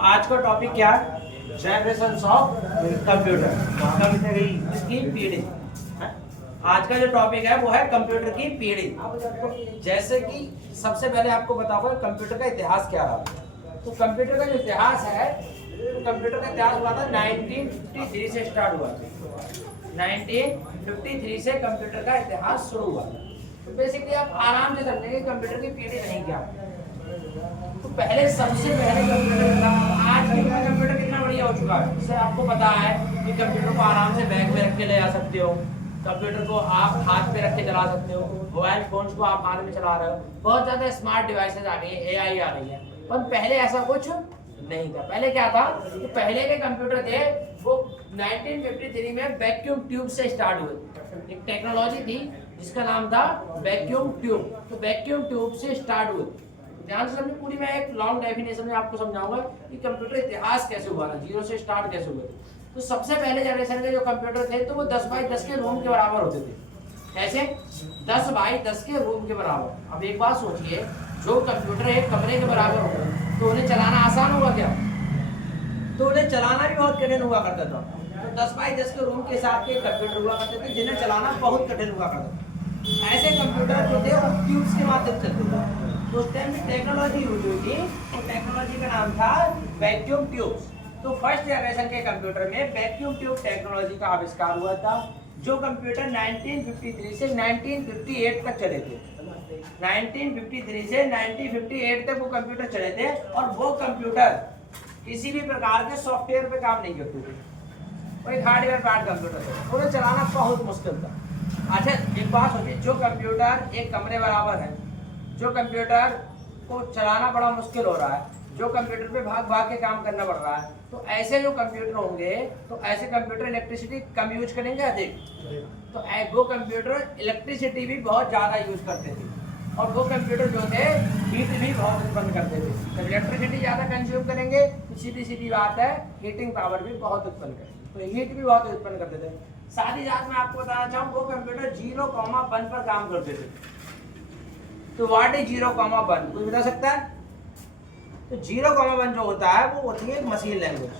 आज का टॉपिक क्या है? जनरेशन ऑफ कंप्यूटर की पीढ़ी। आज का जो टॉपिक है वो है कंप्यूटर की पीढ़ी। जैसे कि सबसे पहले आपको बताऊंगा कंप्यूटर का इतिहास क्या रहा। तो कंप्यूटर का जो इतिहास है, तो कंप्यूटर का इतिहास हुआ था 1953 से स्टार्ट हुआ था। 1953 से कंप्यूटर का इतिहास शुरू हुआ था। तो बेसिकली आप आराम से समझेंगे कंप्यूटर की पीढ़ी नहीं क्या। तो पहले सबसे पहले कंप्यूटर था। आज के युग में कंप्यूटर कितना बढ़िया हो चुका है। इससे आपको पता है कि कंप्यूटर को आराम से बैग में रख के ले जा सकते हो, कंप्यूटर को आप हाथ पे रख के चला सकते हो, मोबाइल फोन्स को आप हाथ में चला रहे हो, बहुत ज्यादा स्मार्ट डिवाइसेस आ गई है, एआई आ रही है। पर पहले ऐसा कुछ नहीं था। पहले क्या था कि पहले के कंप्यूटर थे वो 1953 में वैक्यूम ट्यूब से स्टार्ट हुए। एक टेक्नोलॉजी थी जिसका नाम था वैक्यूम ट्यूब। तो वैक्यूम ट्यूब से स्टार्ट हुए। ध्यान से समझिए, पूरी मैं एक लॉन्ग डेफिनेशन में आपको समझाऊंगा कि कंप्यूटर इतिहास कैसे हुआ था, जीरो से स्टार्ट कैसे हुए थे। तो सबसे पहले जनरेशन के जो कंप्यूटर थे तो वो 10 बाई 10 के रूम के बराबर होते थे। ऐसे 10 बाई 10 के रूम के बराबर। अब एक बात सोचिए, जो कंप्यूटर एक कमरे के बराबर होगा तो उन्हें चलाना आसान होगा क्या? तो उन्हें चलाना भी बहुत कठिन हुआ करता था। तो 10 बाई 10 के रूम के हिसाब के कंप्यूटर हुआ करते थे जिन्हें चलाना बहुत कठिन हुआ करता था। ऐसे कंप्यूटर जो थे वो ट्यूब्स के माध्यम से चलते थे। तो उस टाइम में टेक्नोलॉजी यूज हुई थी, तो टेक्नोलॉजी का नाम था वैक्यूम ट्यूब्स। तो फर्स्ट जनरेशन के कंप्यूटर में वैक्यूम ट्यूब टेक्नोलॉजी का आविष्कार हुआ था, जो कंप्यूटर 1953 से 1958 तक चले थे। 1953 से 1958 तक वो कंप्यूटर चले थे और वो कंप्यूटर किसी भी प्रकार के सॉफ्टवेयर पे काम नहीं करते थे। वो एक हार्डवेयर पैड कंप्यूटर था, उन्हें चलाना बहुत मुश्किल था। अच्छा एक बात सोचिए, जो कंप्यूटर एक कमरे बराबर है, जो कंप्यूटर को चलाना बड़ा मुश्किल हो रहा है, जो कंप्यूटर पे भाग भाग के काम करना पड़ रहा है, तो ऐसे जो कंप्यूटर होंगे तो ऐसे कंप्यूटर इलेक्ट्रिसिटी कम यूज करेंगे अधिक। तो वो कंप्यूटर इलेक्ट्रिसिटी भी बहुत ज़्यादा यूज करते थे और वो कंप्यूटर जो थे हीट भी बहुत उत्पन्न करते थे। जब इलेक्ट्रिसिटी ज़्यादा कंज्यूम करेंगे तो सीधी सीधी बात है हीटिंग पावर भी बहुत उत्पन्न करेंगे, तो हीट भी बहुत उत्पन्न करते थे। साथ ही साथ मैं आपको बताना चाहूँ वो कंप्यूटर 0,1 पर काम करते थे। तो व्हाट इज 0,1? कोई बता सकता है? तो 0,1 जो होता है वो होती है एक मशीन लैंग्वेज।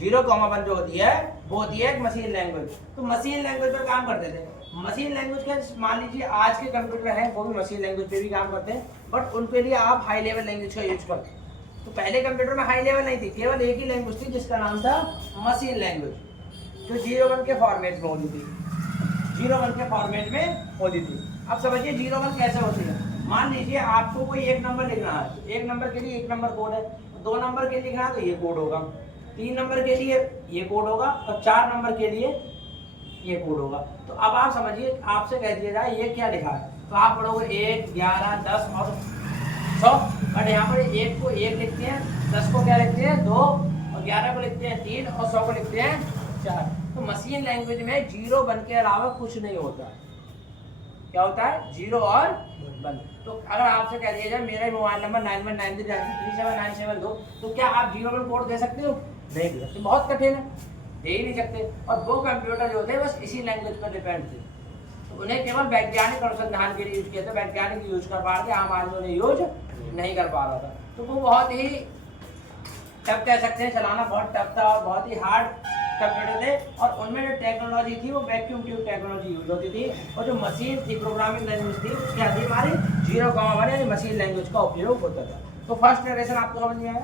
0,1 जो होती है वो होती है एक मशीन लैंग्वेज। तो मशीन लैंग्वेज पर काम करते थे। मशीन लैंग्वेज का मान लीजिए आज के कंप्यूटर हैं वो भी मशीन लैंग्वेज पे भी काम करते हैं, बट उनके लिए आप हाई लेवल लैंग्वेज का यूज करते हैं। तो पहले कंप्यूटर में हाई लेवल नहीं थी, केवल एक ही लैंग्वेज थी जिसका नाम था मशीन लैंग्वेज, जो 0,1 के फॉर्मेट में होती थी। 0,1 के फॉर्मेट में होती थी। अब समझिए 0,1 कैसे होती है। मान लीजिए आपको कोई एक नंबर लिखना है, तो एक नंबर के लिए एक नंबर कोड है, 2 नंबर के लिए लिखना है तो ये कोड होगा, 3 नंबर के लिए ये कोड होगा और 4 नंबर के लिए ये कोड होगा। तो अब आप समझिए, आपसे कह दिया जाए ये क्या लिखा है, तो आप पढ़ोगे 1, 11, 10 और 100। बट यहाँ पर 1 को 1 लिखते हैं, 10 को क्या लिखते हैं 2, और 11 को लिखते हैं 3 और 100 को लिखते हैं 4। तो मशीन लैंग्वेज में 0,1 के अलावा कुछ नहीं होता है। क्या होता है? 0 और 1। तो अगर आपसे कह दिया जाए मेरा मोबाइल नंबर 91933797 तो क्या आप 0,1 कोड दे सकते हो? नहीं दे सकते, बहुत कठिन है, दे ही नहीं सकते। और वो कंप्यूटर जो थे बस इसी लैंग्वेज पर डिपेंड थे, तो उन्हें केवल वैज्ञानिक अनुसंधान के लिए यूज किया था। वैज्ञानिक यूज कर पा रहे थे, आम आदमी उन्हें यूज नहीं कर पा रहा था। तो वो बहुत ही टफ कह सकते हैं, चलाना बहुत टफ था और बहुत ही हार्ड कंप्यूटर थे। और उनमें जो टेक्नोलॉजी थी वो वैक्यूम ट्यूब टेक्नोलॉजी यूज होती थी, और जो मशीन थी प्रोग्रामिंग लैंग्वेज थी उसकी आती हमारी 0,1 यानी मशीन लैंग्वेज का उपयोग होता था। तो फर्स्ट जनरेशन आपको समझ में आया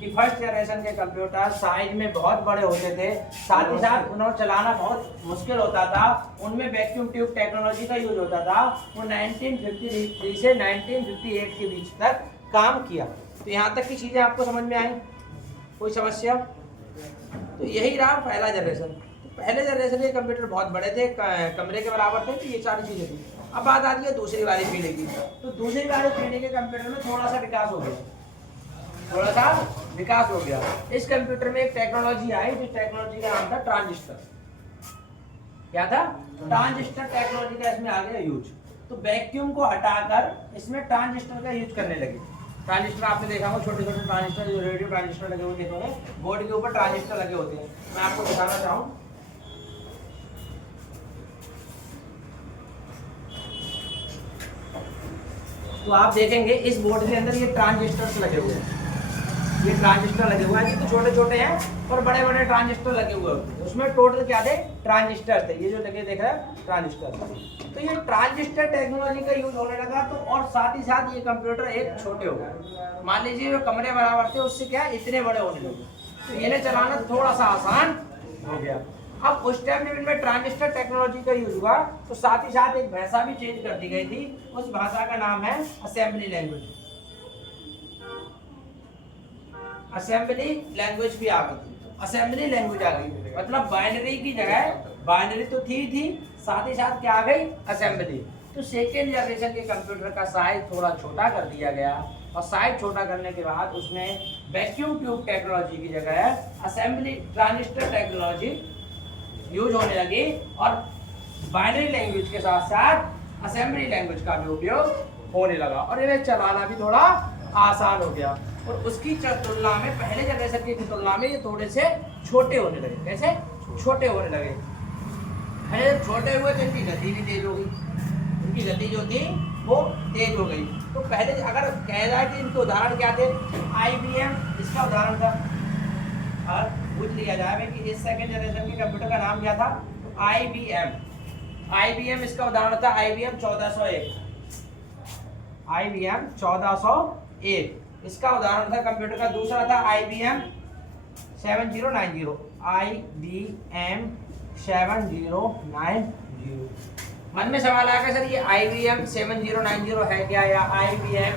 कि फर्स्ट जनरेशन के कंप्यूटर साइज में बहुत बड़े होते थे, साथ ही साथ उन्हें चलाना बहुत मुश्किल होता था। उनमें वैक्यूम ट्यूब टेक्नोलॉजी का यूज होता था। वो 1953 से 1958 के बीच तक काम किया। तो यहाँ तक की चीज़ें आपको समझ में आई? कोई समस्या? तो यही रहा पहला जनरेशन। तो पहले जनरेशन के कंप्यूटर बहुत बड़े थे, कमरे के बराबर थे, तो ये सारी चीज़ें थी। अब बात आती है दूसरी वाली पीढ़ी की। तो दूसरी वाली पीढ़ी के कंप्यूटर में थोड़ा सा विकास हो गया, थोड़ा सा विकास हो गया। इस कंप्यूटर में एक टेक्नोलॉजी आई, जिस टेक्नोलॉजी का नाम था ट्रांजिस्टर। क्या था? ट्रांजिस्टर टेक्नोलॉजी का इसमें आ गया यूज। तो वैक्यूम को हटाकर इसमें ट्रांजिस्टर का यूज करने लगे। ट्रांजिस्टर आपने देखा होगा, छोटे छोटे ट्रांजिस्टर, जो रेडियो ट्रांजिस्टर लगे हुए देखोगे, बोर्ड के ऊपर ट्रांजिस्टर लगे होते हैं। मैं आपको दिखाना चाहूँ, तो आप देखेंगे इस बोर्ड के अंदर ये ट्रांजिस्टर्स लगे हुए हैं। ये ट्रांजिस्टर लगे हुए हैं, तो छोटे छोटे हैं और बड़े बड़े ट्रांजिस्टर लगे हुए होते हैं। उसमें टोटल क्या थे, ट्रांजिस्टर थे, ये जो लगे देख रहे हैं ट्रांजिस्टर। तो ये ट्रांजिस्टर टेक्नोलॉजी का यूज होने लगा, तो और साथ ही साथ ये कंप्यूटर एक छोटे हो गए। मान लीजिए जो कमरे बराबर थे उससे क्या इतने बड़े होने लगे, तो इन्हें चलाना थोड़ा सा आसान हो गया। अब उस टाइम जब इनमें ट्रांजिस्टर टेक्नोलॉजी का यूज हुआ, तो साथ ही साथ एक भाषा भी चेंज कर दी गई थी। उस भाषा का नाम है असेंबली लैंग्वेज। असेंबली लैंग्वेज भी आ गई, असेंबली लैंग्वेज आ गई, मतलब बाइनरी की जगह, बाइनरी तो थी, साथ ही साथ क्या आ गई, असेंबली। तो सेकेंड जनरेशन के कंप्यूटर का साइज थोड़ा छोटा कर दिया गया, और साइज छोटा करने के बाद उसमें वैक्यूम ट्यूब टेक्नोलॉजी की जगह असेंबली ट्रांजिस्टर टेक्नोलॉजी यूज होने लगी, और बाइनरी लैंग्वेज के साथ साथ असेंबली लैंग्वेज का भी उपयोग होने लगा, और इन्हें चलाना भी थोड़ा आसान हो गया। और उसकी तुलना में पहले जनरेशन की तुलना में ये थोड़े से छोटे होने लगे। कैसे छोटे होने लगे, पहले जब छोटे हुए तो इनकी गति भी तेज हो गई, इनकी गति जो थी वो तेज हो गई। तो पहले अगर कह जाए कि इनके उदाहरण क्या थे, IBM इसका उदाहरण था। और पूछ लिया जाए कि इस सेकेंड जनरेशन के कंप्यूटर का नाम क्या था, तो IBM इसका उदाहरण था, IBM 1401, IBM 1401 इसका उदाहरण था कंप्यूटर का। दूसरा था IBM 7090, IBM 7090। मन में सवाल आएगा सर ये IBM 7090 है क्या, या IBM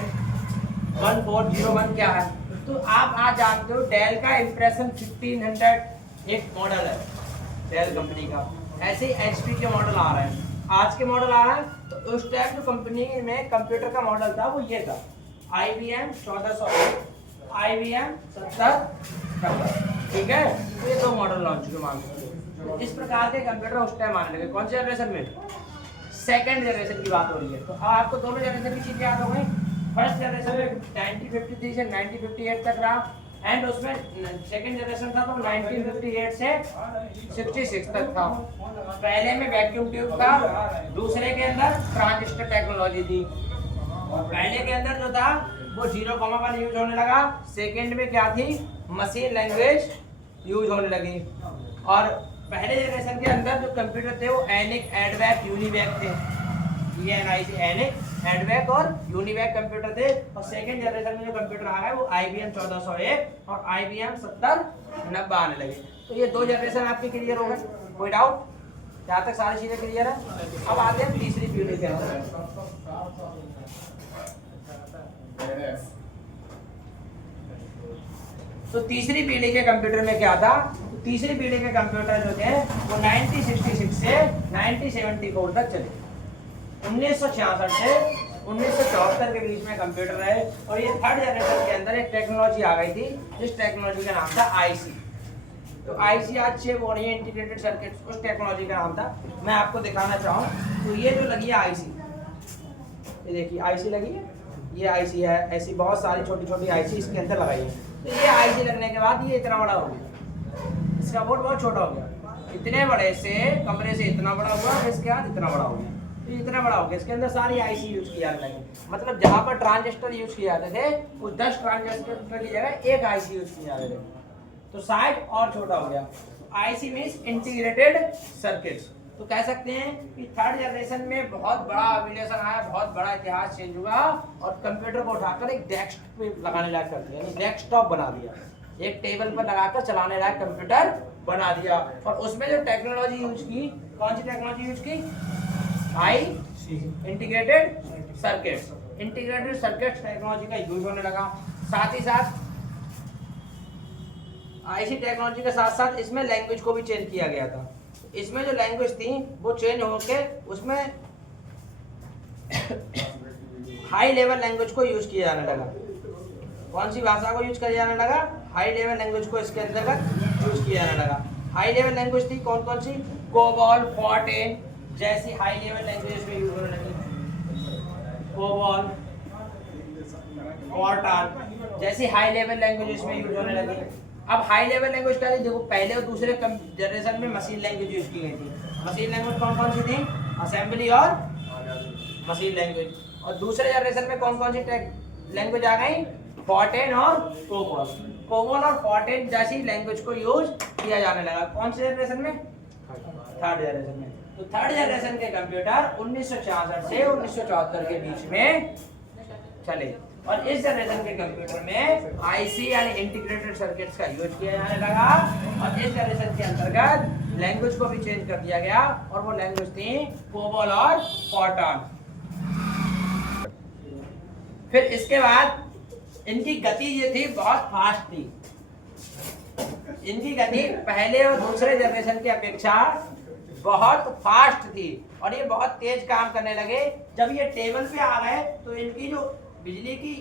1401 क्या है। तो आप आज जानते हो डेल का इम्प्रेशन 1500 एक मॉडल है डेल कंपनी का, ऐसे HP के मॉडल आ रहे हैं, आज के मॉडल आ रहा है। तो उस टाइम जो कंपनी में कंप्यूटर का मॉडल था वो ये था, IBM 1401, IBM 7090, ठीक है। तो ये दो मॉडल लॉन्च हुए मान लो। इस प्रकार के कंप्यूटर उस टाइम आने लगे। कौन से जनरेशन में, सेकेंड जनरेशन की बात हो रही है। तो आपको दोनों जनरेशन की चीजें याद हो गई। फर्स्ट जनरेशन में 1953 से 1958 तक रहा, एंड उसमें सेकेंड जनरेशन था तो 1958 से 66 तक था। पहले में वैक्यूम ट्यूब था, दूसरे के अंदर ट्रांजिस्टर टेक्नोलॉजी थी। पहले के अंदर जो था वो 0,1 यूज होने लगा, सेकेंड में क्या थी, मशीन लैंग्वेज यूज होने लगी। और पहले जनरेशन के अंदर जो कंप्यूटर थे वो एनिक, एडवैक, यूनिवैक थे, ENIC, एनिक, एडवैक और यूनिवैक कंप्यूटर थे। और सेकेंड जनरेशन में जो कंप्यूटर आ रहा है वो IBM 1401 और IBM 7090 आने लगे। तो ये दो जनरेशन आपकी क्लियर हो गए, कोई डाउट, यहाँ तक सारी चीजें क्लियर है। अब आते हैं तीसरी पीढ़ी के अंदर। तो तीसरी पीढ़ी के कंप्यूटर में क्या था, तो तीसरी पीढ़ी के कंप्यूटर जो थे वो 1966 से 1974 तक चले। 1966 से 1974 के बीच में कंप्यूटर रहे। और ये थर्ड जनरेशन के अंदर एक टेक्नोलॉजी आ गई थी, जिस टेक्नोलॉजी का नाम था IC। तो IC आज चिप और ये इंटीग्रेटेड सर्किट, उस टेक्नोलॉजी का नाम था। मैं आपको दिखाना चाहूँ तो ये जो लगी है IC, ये देखिए IC लगी है, ये IC है, ऐसी बहुत सारी छोटी छोटी IC इसके अंदर लगाई है। तो ये IC लगने के बाद ये इतना बड़ा हो गया, इसका बोर्ड बहुत छोटा हो गया, इतने बड़े से कमरे से इतना बड़ा हुआ, इसके बाद इतना बड़ा हो गया, तो इतना बड़ा हो गया। इसके अंदर सारी IC यूज की जाने लगी। मतलब जहाँ पर ट्रांजिस्टर यूज किए जाते थे उस 10 ट्रांजिस्टर की जगह एक IC यूज किए जाते थे, तो साइज और छोटा हो गया। IC means integrated circuits. तो कह सकते हैं कि थर्ड जनरेशन में बहुत बड़ा एवोल्यूशन आया, बहुत बड़ा इतिहास चेंज हुआ, और कंप्यूटर को उठाकर एक डेस्क पे लगाने लायक कर दिया, यानी डेस्कटॉप बना दिया, एक टेबल पर लगाकर चलाने लायक कंप्यूटर बना दिया। और उसमें जो टेक्नोलॉजी यूज की, कौन सी टेक्नोलॉजी यूज की, integrated circuits, integrated circuits technology का यूज होने लगा। साथ ही साथ IC टेक्नोलॉजी के साथ साथ इसमें लैंग्वेज को भी चेंज किया गया था। इसमें जो लैंग्वेज थी वो चेंज होके उसमें हाई लेवल लैंग्वेज को यूज किया जाने लगा। कौन सी भाषा को यूज किया जाने लगा, हाई लेवल लैंग्वेज को इसके अंतर्गत यूज किया जाने लगा। हाई लेवल लैंग्वेज थी कौन कौन सी, कोबॉल, फॉर्टेन जैसी हाई लेवल लैंग्वेज में यूज होने लगी। कोबॉल, फॉर्टान जैसी हाई लेवल लैंग्वेज में यूज होने लगी। अब हाई लेवल लैंग्वेज का देखो, पहले और दूसरे जनरेशन में मशीन लैंग्वेज यूज की गई थी। मशीन लैंग्वेज कौन कौन सी थी, असेंबली और मशीन लैंग्वेज। और दूसरे जनरेशन में कौन कौन सी लैंग्वेज आ गई, फॉर्टेन और कोबोल। कोबोल और फॉर्टेन जैसी लैंग्वेज को यूज किया जाने लगा। कौन से जनरेशन में? थर्ड जनरेशन में। तो थर्ड जनरेशन के कंप्यूटर 1966 से 1974 के बीच में चले और इस जनरेशन के कंप्यूटर में आईसी यानी इंटीग्रेटेड सर्किट्स का यूज किया जाने लगा और इस जनरेशन के अंतर्गत लैंग्वेज को भी चेंज कर दिया गया और वो लैंग्वेज थी कोबोल और फॉर्टॉन। फिर इसके बाद इनकी गति ये थी बहुत फास्ट थी। इनकी गति पहले और दूसरे जनरेशन की अपेक्षा बहुत फास्ट थी और ये बहुत तेज काम करने लगे। जब ये टेबल पे आ गए तो इनकी जो बिजली की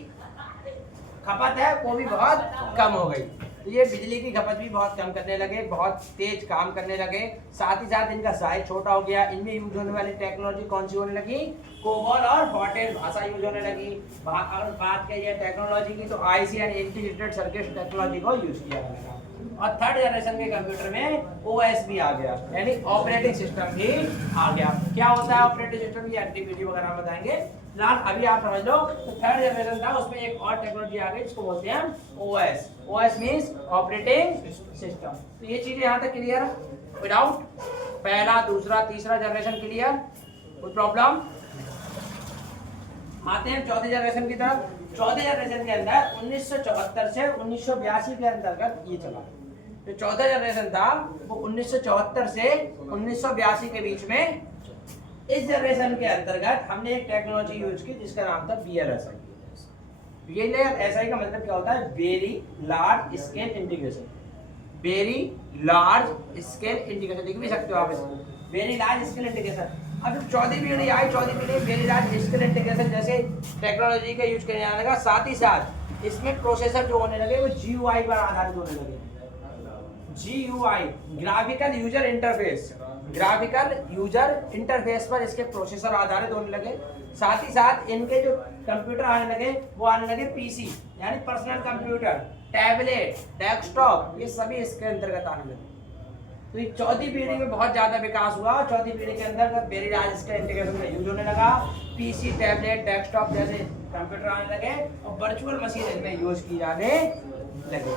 खपत है वो भी बहुत कम हो गई। तो ये बिजली की खपत भी बहुत कम करने लगे, बहुत तेज काम करने लगे। साथ ही साथ इनका साइज छोटा हो गया। इनमें यूज होने वाली टेक्नोलॉजी कौन सी होने लगी? कोबोल और फॉर्टेन भाषा यूज होने लगी। अगर बात करिए टेक्नोलॉजी की तो आईसी यानी इंटीग्रेटेड सर्किट टेक्नोलॉजी को यूज किया जाएगा। और थर्ड जनरेशन के कंप्यूटर में ओएस भी आ गया यानी ऑपरेटिंग सिस्टम भी आ गया। क्या होता है ऑपरेटिंग सिस्टम की एक्टिविटी वगैरह हम बताएंगे। फिलहाल अभी आप समझ लो तो थर्ड जनरेशन था उसमें एक और टेक्नोलॉजी आ गई जिसको बोलते हैं OS. OS means operating system. तो ये चीजें यहाँ तक क्लियर है विदाउट पहला दूसरा तीसरा जनरेशन क्लियर, कोई प्रॉब्लम? आते हैं चौथे जनरेशन की तरफ। चौथे जनरेशन के अंदर 1974 से 1982 के अंतर्गत ये चला। जो चौथा जनरेशन था वो 1974 से 1982 के बीच में। इस जनरेशन के अंतर्गत हमने एक टेक्नोलॉजी यूज की जिसका नाम था VLSI। VLSI का मतलब क्या होता है? Very large scale integration. Very large scale integration लिख भी सकते हो आप इसको, वेरी लार्ज स्केल इंटीग्रेशन। अब जब चौथी पीढ़ी आई, चौथी पीढ़ी वेरी लार्ज स्केल इंटीग्रेशन जैसे टेक्नोलॉजी का यूज करने जाने लगा। साथ ही साथ इसमें प्रोसेसर जो होने लगे वो GUI पर आधारित होने लगे। GUI graphical user interface, graphical user interface पर इसके प्रोसेसर आधारित होने लगे। साथ ही साथ इनके जो कंप्यूटर आने लगे वो आने लगे PC यानी पर्सनल कंप्यूटर, टैबलेट, डेस्कटॉप, ये सभी इसके अंतर्गत आने लगे। तो ये चौथी पीढ़ी में बहुत ज्यादा विकास हुआ। चौथी पीढ़ी के अंदर वेरी लार्ज स्केल इंटीग्रेशन में यूज होने लगा। PC, टैबलेट, डेस्कटॉप जैसे कंप्यूटर आने लगे और वर्चुअल मशीन इनमें यूज की जाने लगे।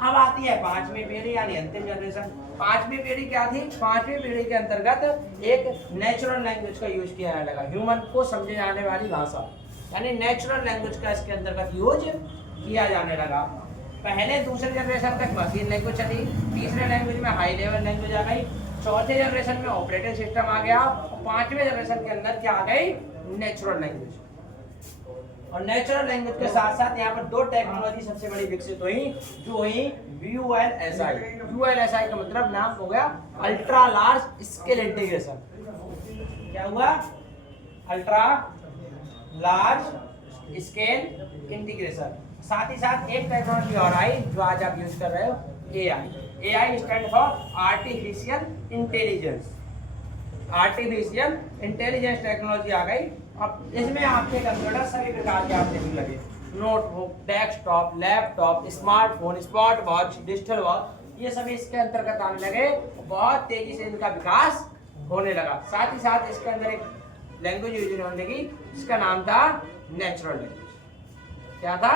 अब आती है पांचवी पीढ़ी यानी अंतिम जनरेशन। पांचवी पीढ़ी क्या थी? पांचवी पीढ़ी के अंतर्गत एक नेचुरल लैंग्वेज का यूज किया जाने लगा। ह्यूमन को समझे जाने वाली भाषा यानी नेचुरल लैंग्वेज का इसके अंतर्गत यूज किया जाने लगा। पहले दूसरे जनरेशन तक मशीन लैंग्वेज चली, तीसरे लैंग्वेज में हाई लेवल लैंग्वेज आ गई, चौथे जनरेशन में ऑपरेटिंग सिस्टम आ गया और पांचवें जनरेशन के अंदर क्या आ गई? Natural language. और नेचुरल लैंग्वेज के साथ साथ यहाँ पर दो टेक्नोलॉजी सबसे बड़ी विकसित हुई जो हुई VLSI। VLSI का मतलब नाम हो गया अल्ट्रा लार्ज स्केल इंटीग्रेशन। क्या हुआ? Ultra large scale integration. साथ ही साथ एक टेक्नोलॉजी और आई जो आज आप यूज कर रहे हो, AI stand for artificial intelligence. Artificial intelligence technology आ गई। अब इसमें आपके कंप्यूटर सभी प्रकार के आपके लगे, notebook, desktop, laptop, smartphone, smart watch, digital watch, ये सभी इसके अंतर्गत आने लगे। बहुत तेजी से इनका विकास होने लगा। साथ ही साथ इसके अंदर एक लैंग्वेज यूज होने लगी जिसका नाम था नेचुरल लैंग्वेज। क्या था?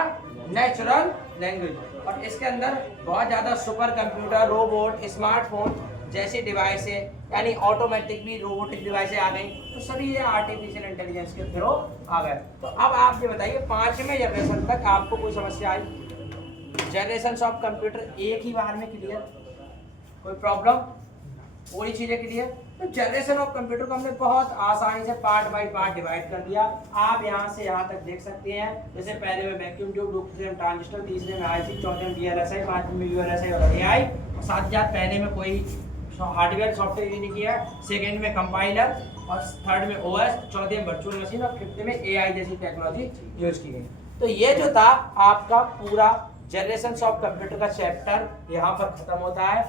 Natural language. और इसके अंदर बहुत ज्यादा सुपर कंप्यूटर, रोबोट, स्मार्टफोन जैसी डिवाइस है यानी ऑटोमेटिक भी रोबोटिक डिवाइसें आ गई। तो सभी ये आर्टिफिशियल इंटेलिजेंस के थ्रू आ गए। तो अब आप ये बताइए पांचवें जनरेशन तक आपको कोई समस्या आई? जनरेशन ऑफ कंप्यूटर एक ही बार में क्लियर, कोई प्रॉब्लम? पूरी चीजें क्लियर। तो जनरेशन ऑफ कंप्यूटर को हमने बहुत आसानी से पार्ट बाय पार्ट डिवाइड कर दिया। आप यहाँ से यहाँ तक देख सकते हैं। जैसे पहले में वैक्यूम ट्यूब, दूसरे में ट्रांजिस्टर, तीसरे में IC, चौथे में VLSI, पांचवें में VLSI और AI। साथ ही साथ पहले में कोई हार्डवेयर सॉफ्टवेयर यूज नहीं किया, सेकेंड में कंपाइलर और थर्ड में OS, चौथे में वर्चुअल मशीन और फिफ्थ में AI जैसी टेक्नोलॉजी यूज की गई। तो ये जो था आपका पूरा जनरेशन ऑफ कंप्यूटर का चैप्टर यहाँ पर खत्म होता है।